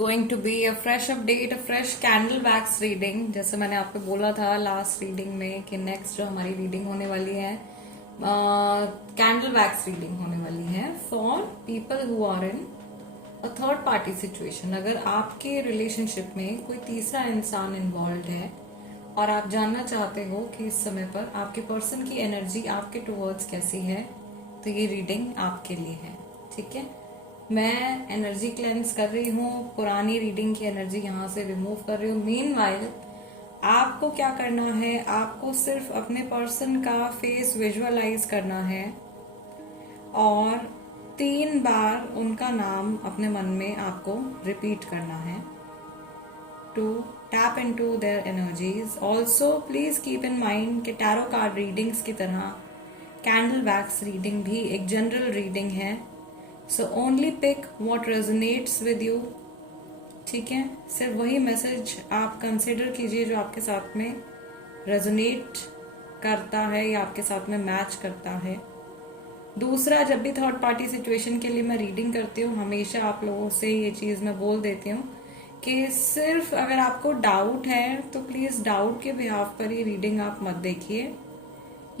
going to be a fresh update, a fresh candle wax reading. जैसे मैंने आपको बोला था लास्ट रीडिंग में कि नेक्स्ट जो हमारी रीडिंग होने वाली है कैंडल वैक्स रीडिंग होने वाली है for people who are in a third party situation. अगर आपके रिलेशनशिप में कोई तीसरा इंसान इन्वॉल्व है और आप जानना चाहते हो कि इस समय पर आपके पर्सन की एनर्जी आपके टुवर्ड्स कैसी है, तो ये रीडिंग आपके लिए है। ठीक है, मैं एनर्जी क्लेंस कर रही हूँ, पुरानी रीडिंग की एनर्जी यहाँ से रिमूव कर रही हूँ। मीनवाइल आपको क्या करना है, आपको सिर्फ अपने पर्सन का फेस विजुअलाइज करना है और 3 बार उनका नाम अपने मन में आपको रिपीट करना है to tap into their energies. Also please keep in mind कि टैरो कार्ड रीडिंग्स की तरह कैंडल वैक्स रीडिंग भी एक जनरल रीडिंग है, so only pick what resonates with you. ठीक है, सिर्फ वही मैसेज आप कंसिडर कीजिए जो आपके साथ में रेजोनेट करता है या आपके साथ में मैच करता है। दूसरा, जब भी थर्ड पार्टी सिचुएशन के लिए मैं रीडिंग करती हूँ, हमेशा आप लोगों से ये चीज मैं बोल देती हूँ कि सिर्फ अगर आपको डाउट है तो प्लीज डाउट के बिहाफ पर ये रीडिंग आप मत देखिए।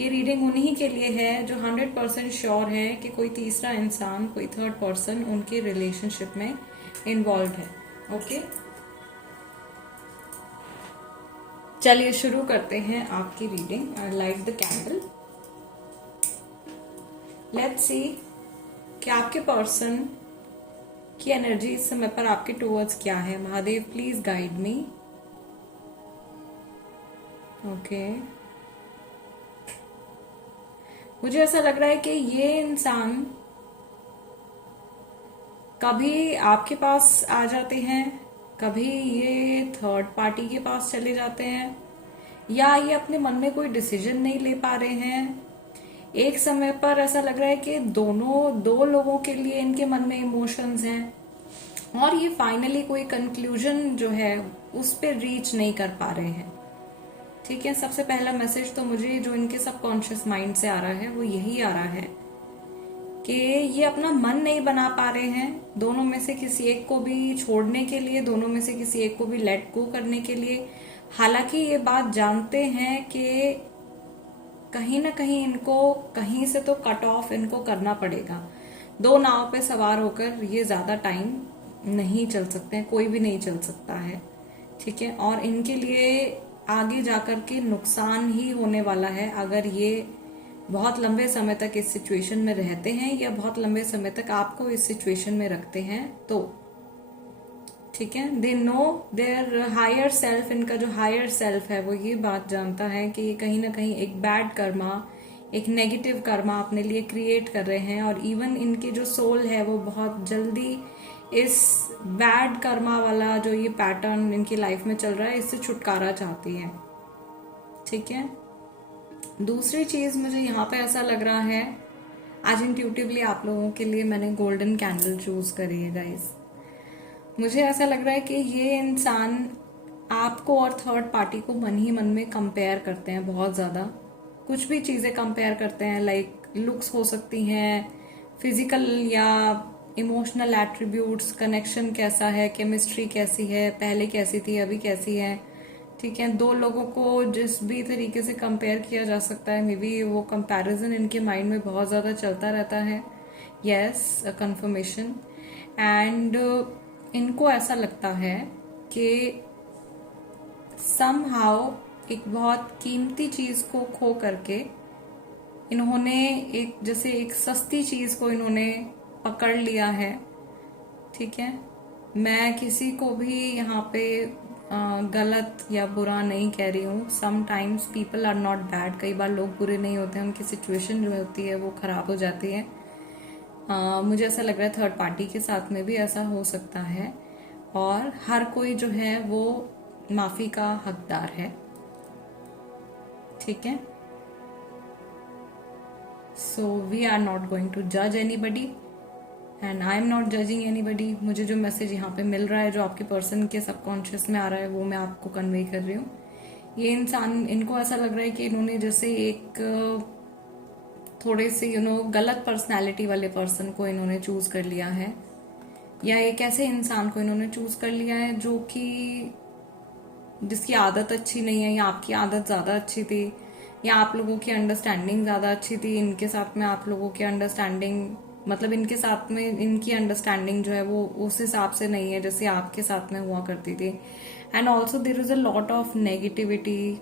ये रीडिंग उन्हीं के लिए है जो 100% श्योर है कि कोई तीसरा इंसान, कोई थर्ड पर्सन उनके रिलेशनशिप में इन्वॉल्व है। ओके, चलिए शुरू करते हैं आपकी reading. I light the candle. Let's see कि आपके पर्सन की एनर्जी इस समय पर आपके टुवर्ड्स क्या है। Mahadev please guide me. Okay, मुझे ऐसा लग रहा है कि ये इंसान कभी आपके पास आ जाते हैं, कभी ये थर्ड पार्टी के पास चले जाते हैं, या ये अपने मन में कोई डिसीजन नहीं ले पा रहे हैं। एक समय पर ऐसा लग रहा है कि दो लोगों के लिए इनके मन में इमोशंस हैं और ये फाइनली कोई कंक्लूजन जो है उस पर रीच नहीं कर पा रहे हैं। ठीक है, सबसे पहला मैसेज तो मुझे जो इनके सबकॉन्शियस माइंड से आ रहा है वो यही आ रहा है कि ये अपना मन नहीं बना पा रहे हैं दोनों में से किसी एक को भी छोड़ने के लिए, दोनों में से किसी एक को भी लेट गो करने के लिए। हालांकि ये बात जानते हैं कि कहीं ना कहीं इनको कहीं से तो कट ऑफ इनको करना पड़ेगा। 2 नाव पे सवार होकर ये ज्यादा टाइम नहीं चल सकते हैं, कोई भी नहीं चल सकता है। ठीक है, और इनके लिए आगे जाकर के नुकसान ही होने वाला है अगर ये बहुत लंबे समय तक इस सिचुएशन में रहते हैं या बहुत लंबे समय तक आपको इस सिचुएशन में रखते हैं तो। ठीक है, they know their higher self. इनका जो हायर सेल्फ है वो ये बात जानता है कि ये कहीं ना कहीं एक बैड कर्मा, एक नेगेटिव कर्मा अपने लिए क्रिएट कर रहे हैं और इवन इनकी जो सोल है वो बहुत जल्दी इस बैड कर्मा वाला जो ये पैटर्न इनकी लाइफ में चल रहा है इससे छुटकारा चाहती है। ठीक है, दूसरी चीज मुझे यहाँ पे ऐसा लग रहा है, आज इंट्यूटिवली आप लोगों के लिए मैंने गोल्डन कैंडल चूज करी है गाइस। मुझे ऐसा लग रहा है कि ये इंसान आपको और थर्ड पार्टी को मन ही मन में कंपेयर करते हैं बहुत ज्यादा। कुछ भी चीजें कंपेयर करते हैं, लाइक लुक्स हो सकती हैं, फिजिकल या इमोशनल एट्रीब्यूट्स, कनेक्शन कैसा है, केमिस्ट्री कैसी है, पहले कैसी थी अभी कैसी है। ठीक है, 2 लोगों को जिस भी तरीके से कंपेयर किया जा सकता है, मे बी वो कंपैरिजन इनके माइंड में बहुत ज्यादा चलता रहता है। Yes, a confirmation. एंड इनको ऐसा लगता है कि समहाउ एक बहुत कीमती चीज को खो करके इन्होंने एक सस्ती चीज को इन्होंने पकड़ लिया है। ठीक है, मैं किसी को भी यहाँ पे गलत या बुरा नहीं कह रही हूँ। Sometimes people are not bad, कई बार लोग बुरे नहीं होते हैं, उनकी सिचुएशन जो होती है वो खराब हो जाती है। मुझे ऐसा लग रहा है थर्ड पार्टी के साथ में भी ऐसा हो सकता है और हर कोई जो है वो माफी का हकदार है। ठीक है, so we are not going to जज anybody and I am not judging anybody. मुझे जो मैसेज यहाँ पे मिल रहा है, जो आपके पर्सन के सबकॉन्शियस में आ रहा है, वो मैं आपको कन्वे कर रही हूँ। ये इंसान, इनको ऐसा लग रहा है कि इन्होंने जैसे एक थोड़े से गलत पर्सनालिटी वाले पर्सन को इन्होंने चूज कर लिया है या एक ऐसे इंसान को इन्होंने चूज कर लिया है जो कि जिसकी आदत अच्छी नहीं है, या आपकी आदत ज्यादा अच्छी थी, या आप लोगों की अंडरस्टैंडिंग ज्यादा अच्छी थी, इनके साथ में आप लोगों की अंडरस्टैंडिंग, मतलब इनके साथ में इनकी अंडरस्टैंडिंग जो है वो उस हिसाब से नहीं है जैसे आपके साथ में हुआ करती थी। And also there is a lot of negativity.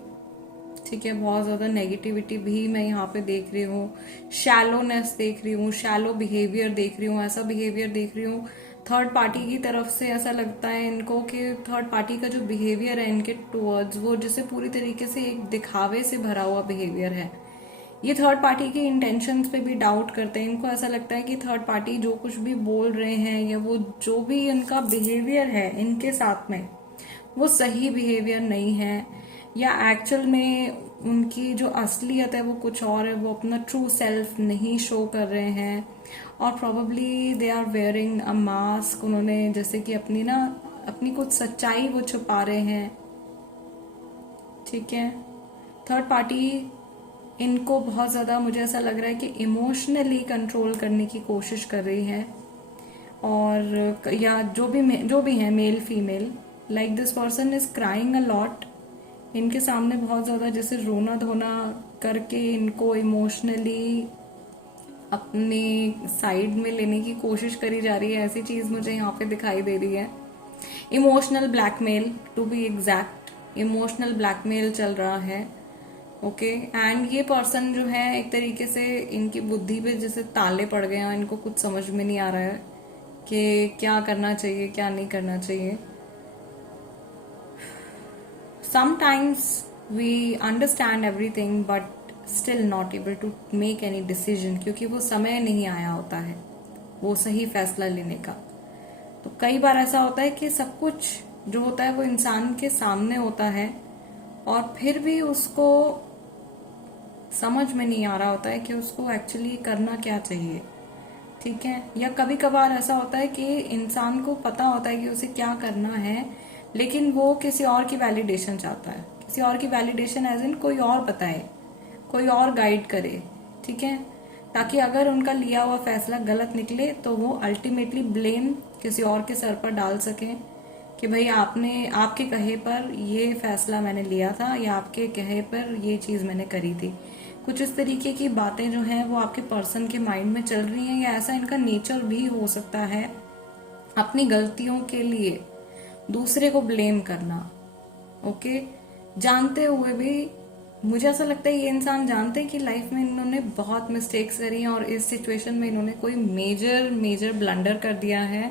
ठीक है, बहुत ज्यादा नेगेटिविटी भी मैं यहाँ पे देख रही हूँ, शैलोनेस देख रही हूँ, शैलो बिहेवियर देख रही हूँ, ऐसा बिहेवियर देख रही हूँ थर्ड पार्टी की तरफ से। ऐसा लगता है इनको कि थर्ड पार्टी का जो बिहेवियर है इनके टुवर्ड्स, वो जैसे पूरी तरीके से एक दिखावे से भरा हुआ बिहेवियर है। ये थर्ड पार्टी के इंटेंशंस पे भी डाउट करते हैं। इनको ऐसा लगता है कि थर्ड पार्टी जो कुछ भी बोल रहे हैं या वो जो भी इनका बिहेवियर है इनके साथ में, वो सही बिहेवियर नहीं है, या एक्चुअल में उनकी जो असलियत है वो कुछ और है, वो अपना ट्रू सेल्फ नहीं शो कर रहे हैं, और probably they are wearing a mask. उन्होंने जैसे कि अपनी कुछ सच्चाई वो छुपा रहे हैं। ठीक है, थर्ड पार्टी इनको बहुत ज्यादा, मुझे ऐसा लग रहा है कि इमोशनली कंट्रोल करने की कोशिश कर रही है, और या जो भी है male female, like this person is crying a lot. इनके सामने बहुत ज्यादा जैसे रोना धोना करके इनको इमोशनली अपने साइड में लेने की कोशिश करी जा रही है, ऐसी चीज मुझे यहाँ पे दिखाई दे रही है। Emotional blackmail, to be exact, emotional blackmail चल रहा है। ओके, एंड ये पर्सन जो है एक तरीके से इनकी बुद्धि पे जैसे ताले पड़ गए हैं, इनको कुछ समझ में नहीं आ रहा है कि क्या करना चाहिए क्या नहीं करना चाहिए। Sometimes we understand everything but still not able to make any decision, क्योंकि वो समय नहीं आया होता है वो सही फैसला लेने का। तो कई बार ऐसा होता है कि सब कुछ जो होता है वो इंसान के सामने होता है और फिर भी उसको समझ में नहीं आ रहा होता है कि उसको एक्चुअली करना क्या चाहिए। ठीक है, या कभी कभार ऐसा होता है कि इंसान को पता होता है कि उसे क्या करना है, लेकिन वो किसी और की वैलिडेशन चाहता है, किसी और की वैलिडेशन एज इन कोई और बताए, कोई और गाइड करे। ठीक है, ताकि अगर उनका लिया हुआ फैसला गलत निकले तो वो अल्टीमेटली ब्लेम किसी और के सर पर डाल सके कि भाई आपके कहे पर ये फैसला मैंने लिया था, या आपके कहे पर ये चीज मैंने करी थी। कुछ इस तरीके की बातें जो हैं वो आपके पर्सन के माइंड में चल रही हैं, या ऐसा इनका नेचर भी हो सकता है अपनी गलतियों के लिए दूसरे को ब्लेम करना। ओके, जानते हुए भी मुझे ऐसा लगता है ये इंसान जानते हैं कि लाइफ में इन्होंने बहुत मिस्टेक्स करी हैं और इस सिचुएशन में इन्होंने कोई मेजर ब्लंडर कर दिया है,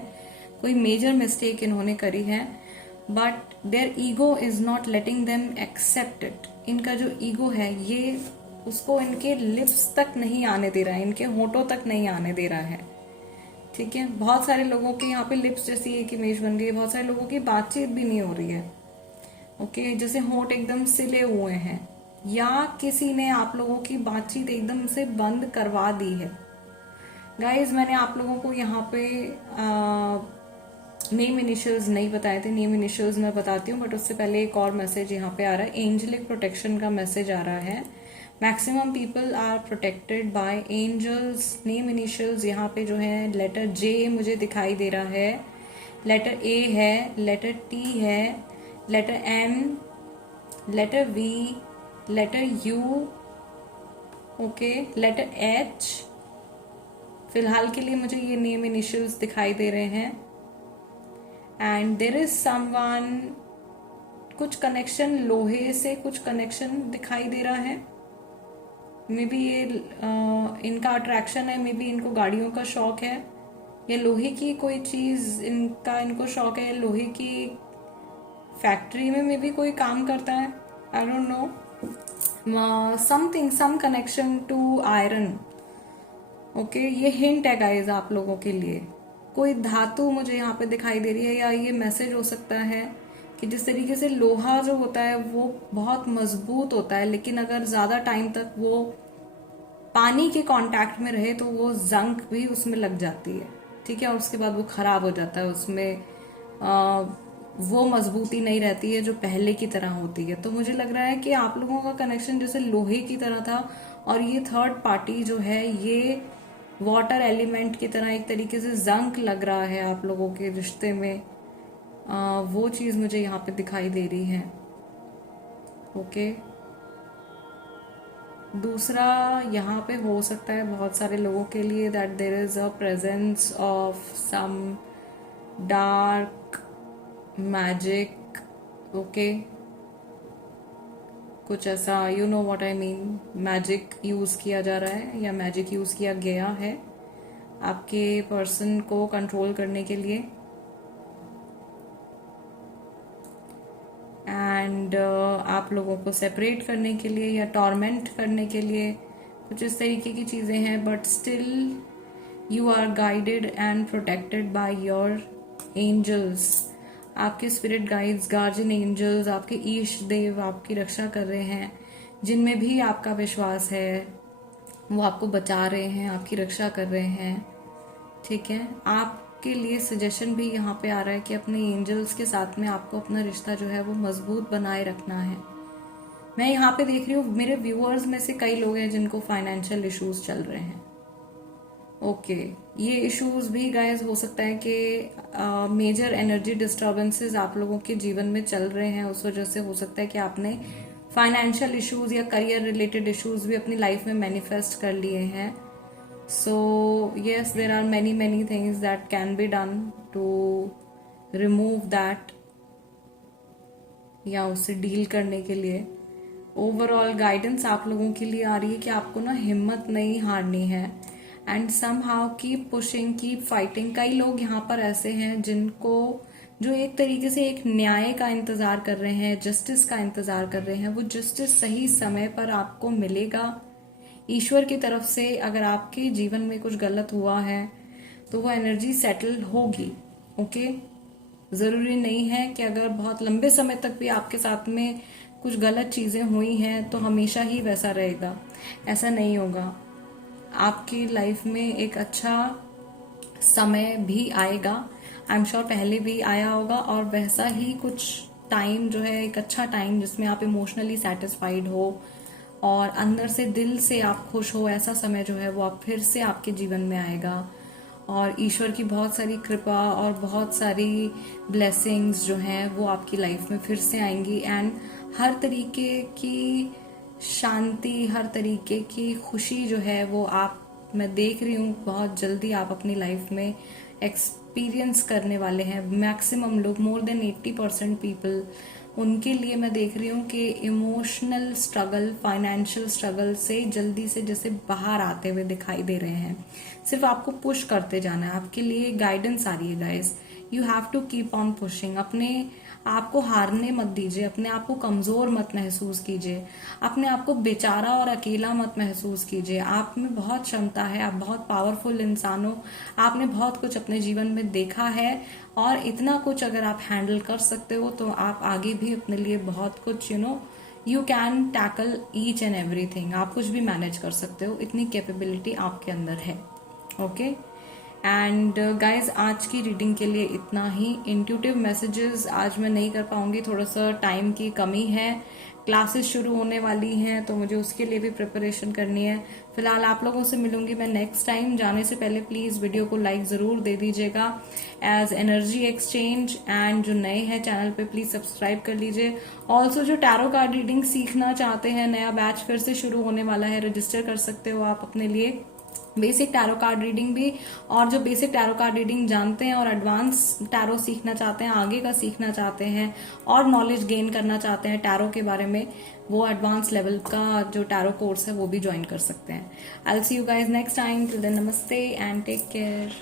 कोई मेजर मिस्टेक इन्होंने करी है, but their ego is not letting them accept it. इनका जो ईगो है ये उसको इनके लिप्स तक नहीं आने दे रहा है, इनके होठों तक नहीं आने दे रहा है। ठीक है, बहुत सारे लोगों के यहाँ पे लिप्स जैसी एक इमेज बन गई, बहुत सारे लोगों की बातचीत भी नहीं हो रही है। ओके, जैसे होठ एकदम सिले हुए हैं, या किसी ने आप लोगों की बातचीत एकदम से बंद करवा दी है। गाइज, मैंने आप लोगों को यहाँ पे नेम इनिशियल्स नहीं बताए थे, नेम इनिशियल्स मैं बताती हूँ, बट उससे पहले एक और मैसेज यहाँ पे आ रहा है, एंजलिक प्रोटेक्शन का मैसेज आ रहा है। Maximum people are protected by angels. Name initials यहाँ पे जो है लेटर जे मुझे दिखाई दे रहा है, लेटर ए है, लेटर टी है, letter M, letter V, letter U, okay, letter H. फिलहाल के लिए मुझे ये नेम इनिशियल्स दिखाई दे रहे हैं। एंड देर इज समवन, कुछ कनेक्शन लोहे से, कुछ कनेक्शन दिखाई दे रहा है। मे बी ये इनका अट्रैक्शन है, मे बी इनको गाड़ियों का शौक है, या लोहे की कोई चीज इनको शौक है, लोहे की फैक्ट्री में मे बी कोई काम करता है, I don't know, something, some connection to iron. Okay, ये हिंट है गाइज आप लोगों के लिए। कोई धातु मुझे यहाँ पे दिखाई दे रही है, या ये मैसेज हो सकता है कि जिस तरीके से लोहा जो होता है वो बहुत मजबूत होता है, लेकिन अगर ज्यादा टाइम तक वो पानी के कांटेक्ट में रहे तो वो जंग भी उसमें लग जाती है। ठीक है, और उसके बाद वो खराब हो जाता है, उसमें वो मजबूती नहीं रहती है जो पहले की तरह होती है। तो मुझे लग रहा है कि आप लोगों का कनेक्शन जैसे लोहे की तरह था, और ये थर्ड पार्टी जो है ये वाटर एलिमेंट की तरह एक तरीके से जंक लग रहा है आप लोगों के रिश्ते में। वो चीज मुझे यहाँ पे दिखाई दे रही है। ओके, दूसरा यहाँ पे हो सकता है बहुत सारे लोगों के लिए that there is a presence of some dark magic. Okay, कुछ ऐसा, you know what I mean, magic use किया जा रहा है या मैजिक यूज किया गया है आपके पर्सन को कंट्रोल करने के लिए। एंड आप लोगों को सेपरेट करने के लिए या टॉर्मेंट करने के लिए, कुछ इस तरीके की चीजें हैं। But still you are guided and protected by your angels. आपके स्पिरिट गाइड्स, गार्जियन एंजल्स, आपके ईश देव आपकी रक्षा कर रहे हैं। जिनमें भी आपका विश्वास है वो आपको बचा रहे हैं, आपकी रक्षा कर रहे हैं। ठीक है, आपके लिए सजेशन भी यहाँ पे आ रहा है कि अपने एंजल्स के साथ में आपको अपना रिश्ता जो है वो मजबूत बनाए रखना है। मैं यहाँ पे देख रही हूँ मेरे व्यूअर्स में से कई लोग हैं जिनको फाइनेंशियल इश्यूज चल रहे हैं। ओके, ये इश्यूज भी गाइस हो सकता है कि मेजर एनर्जी डिस्टर्बेंसेस आप लोगों के जीवन में चल रहे हैं। उस वजह से हो सकता है कि आपने फाइनेंशियल इश्यूज या करियर रिलेटेड इश्यूज भी अपनी लाइफ में मैनिफेस्ट कर लिए हैं। So yes, there are many things that can be done to remove that या उससे डील करने के लिए। ओवरऑल गाइडेंस आप लोगों के लिए आ रही है कि आपको ना हिम्मत नहीं हारनी है and somehow keep pushing, keep fighting. कई लोग यहाँ पर ऐसे हैं जिनको, जो एक तरीके से एक न्याय का इंतजार कर रहे हैं, जस्टिस का इंतजार कर रहे हैं। वो जस्टिस सही समय पर आपको मिलेगा ईश्वर की तरफ से। अगर आपके जीवन में कुछ गलत हुआ है तो वो एनर्जी सेटल होगी। ओके, जरूरी नहीं है कि अगर बहुत लंबे समय तक भी आपके साथ में कुछ गलत चीजें हुई हैं तो हमेशा ही वैसा रहेगा, ऐसा नहीं होगा। आपकी लाइफ में एक अच्छा समय भी आएगा, आई एम श्योर पहले भी आया होगा, और वैसा ही कुछ टाइम जो है, एक अच्छा टाइम जिसमें आप इमोशनली सेटिस्फाइड हो और अंदर से दिल से आप खुश हो, ऐसा समय जो है वो आप फिर से आपके जीवन में आएगा। और ईश्वर की बहुत सारी कृपा और बहुत सारी ब्लेसिंग्स जो हैं वो आपकी लाइफ में फिर से आएंगी। एंड हर तरीके की शांति, हर तरीके की खुशी जो है वो आप, मैं देख रही हूँ बहुत जल्दी आप अपनी लाइफ में एक्सपीरियंस करने वाले हैं। मैक्सिमम लोग, मोर देन 80% पीपल, उनके लिए मैं देख रही हूँ कि इमोशनल स्ट्रगल, फाइनेंशियल स्ट्रगल से जल्दी से जैसे बाहर आते हुए दिखाई दे रहे हैं। सिर्फ आपको पुश करते जाना है। आपके लिए गाइडेंस आ रही है guys, you have to keep on pushing. अपने आप को हारने मत दीजिए, अपने आप को कमजोर मत महसूस कीजिए, अपने आप को बेचारा और अकेला मत महसूस कीजिए। आप में बहुत क्षमता है, आप बहुत पावरफुल इंसान हो, आपने बहुत कुछ अपने जीवन में देखा है, और इतना कुछ अगर आप हैंडल कर सकते हो तो आप आगे भी अपने लिए बहुत कुछ, you can tackle each and everything. आप कुछ भी मैनेज कर सकते हो, इतनी कैपेबिलिटी आपके अंदर है। ओके, एंड गाइज आज की रीडिंग के लिए इतना ही। इंट्यूटिव मैसेजेस आज मैं नहीं कर पाऊंगी, थोड़ा सा टाइम की कमी है, क्लासेस शुरू होने वाली हैं तो मुझे उसके लिए भी प्रिपरेशन करनी है। फिलहाल आप लोगों से मिलूंगी मैं नेक्स्ट टाइम। जाने से पहले प्लीज वीडियो को लाइक जरूर दे दीजिएगा एज एनर्जी एक्सचेंज। एंड जो नए हैं चैनल पे प्लीज सब्सक्राइब कर लीजिए। ऑल्सो जो टैरो कार्ड रीडिंग सीखना चाहते हैं, नया बैच फिर से शुरू होने वाला है, रजिस्टर कर सकते हो आप अपने लिए। बेसिक टैरो कार्ड रीडिंग भी, और जो बेसिक टैरो कार्ड रीडिंग जानते हैं और एडवांस टैरो सीखना चाहते हैं, आगे का सीखना चाहते हैं और नॉलेज गेन करना चाहते हैं टैरो के बारे में, वो एडवांस लेवल का जो टैरो कोर्स है वो भी ज्वाइन कर सकते हैं। I will see you guys next time. Till then नमस्ते एंड टेक केयर।